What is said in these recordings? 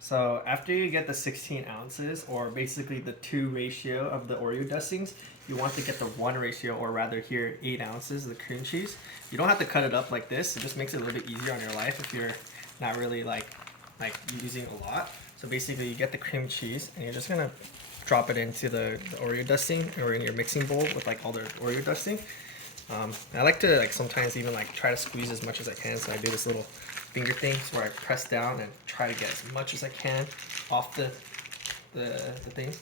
So after you get the 16 ounces, or basically the 2 ratio of the Oreo dustings, you want to get the 1 ratio, or rather here 8 ounces of the cream cheese. You don't have to cut it up like this. It just makes it a little bit easier on your life if you're not really like using a lot. So basically you get the cream cheese and you're just gonna drop it into the Oreo dusting, or in your mixing bowl with like all the Oreo dusting. I like to sometimes even try to squeeze as much as I can. So I do this little finger thing where I press down and try to get as much as I can off the thing.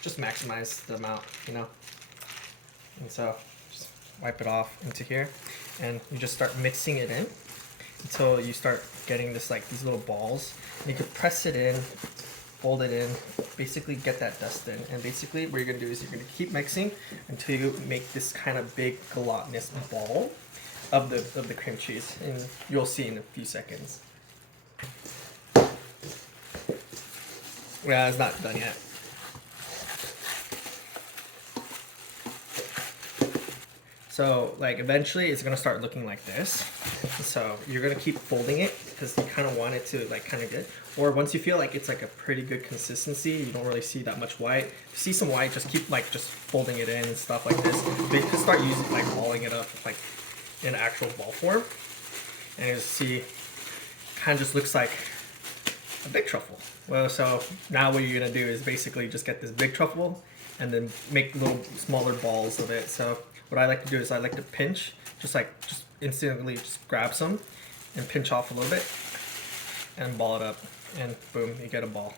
Just maximize the amount, you know. And so just wipe it off into here, and you just start mixing it in until you start getting this these little balls. And you can press it in, fold it in, basically get that dust in. And basically what you're gonna do is you're gonna keep mixing until you make this kind of big gelatinous ball of the cream cheese, and you'll see in a few seconds. Yeah, it's not done yet. So eventually it's gonna start looking like this. So you're gonna keep folding it because you kind of want it to kind of get. Or once you feel like it's a pretty good consistency, you don't really see that much white. If you see some white, just keep just folding it in and stuff like this. But you can start using balling it up in actual ball form, and you see, kind of just looks like a big truffle. Well, so now what you're gonna do is basically just get this big truffle and then make little smaller balls of it. So what I like to do is I like to pinch, just instantly just grab some and pinch off a little bit and ball it up, and boom, you get a ball.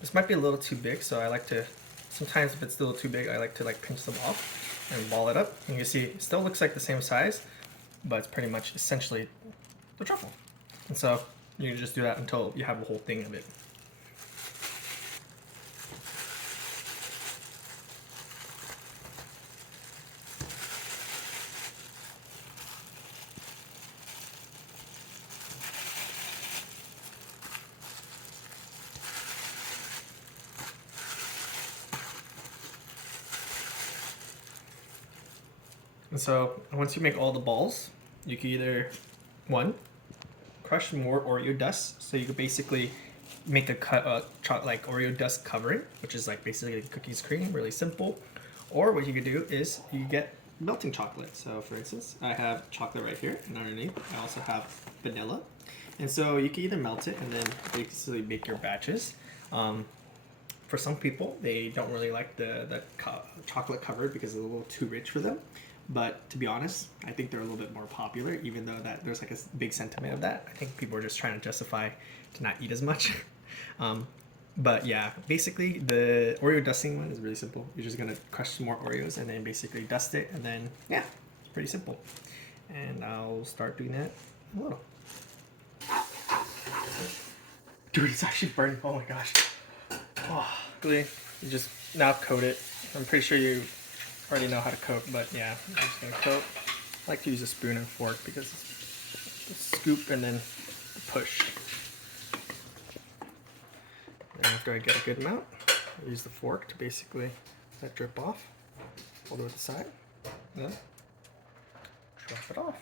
This might be a little too big, so I like to, sometimes if it's still too big, I like to pinch them off and ball it up. And you see it still looks like the same size, but it's pretty much essentially the truffle. And so you can just do that until you have a whole thing of it. And so once you make all the balls, you can either, one, crush more Oreo dust. So you could basically make a Oreo dust covering, which is basically cookies cream, really simple. Or what you could do is you get melting chocolate. So for instance, I have chocolate right here, and underneath I also have vanilla. And so you can either melt it and then basically make your batches. For some people, they don't really like the chocolate covered because it's a little too rich for them. But to be honest, I think they're a little bit more popular, even though that there's a big sentiment of that. I think people are just trying to justify to not eat as much. But yeah, basically the Oreo dusting one is really simple. You're just gonna crush some more Oreos and then basically dust it, and then yeah, it's pretty simple. And I'll start doing that in a little. Dude, it's actually burning. Oh my gosh. Oh, really? You just now coat it. I'm pretty sure you already know how to coat, but yeah, I'm just gonna coat. I like to use a spoon and fork because it's scoop and then push. And after I get a good amount, I use the fork to basically let drip off all the way to the side. And then drop it off.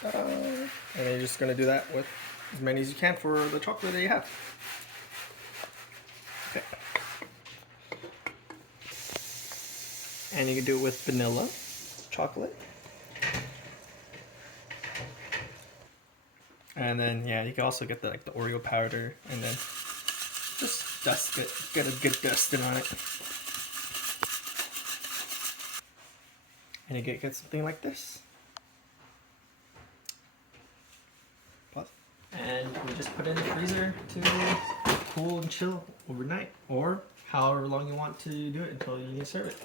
Ta-da! And then you're just gonna do that with as many as you can for the chocolate that you have. Okay. And you can do it with vanilla chocolate. And then yeah, you can also get the Oreo powder, and then just dust it. Get a good dusting on it. And you get something like this. Pause. And we just put it in the freezer to cool and chill overnight, or however long you want to do it until you need to serve it.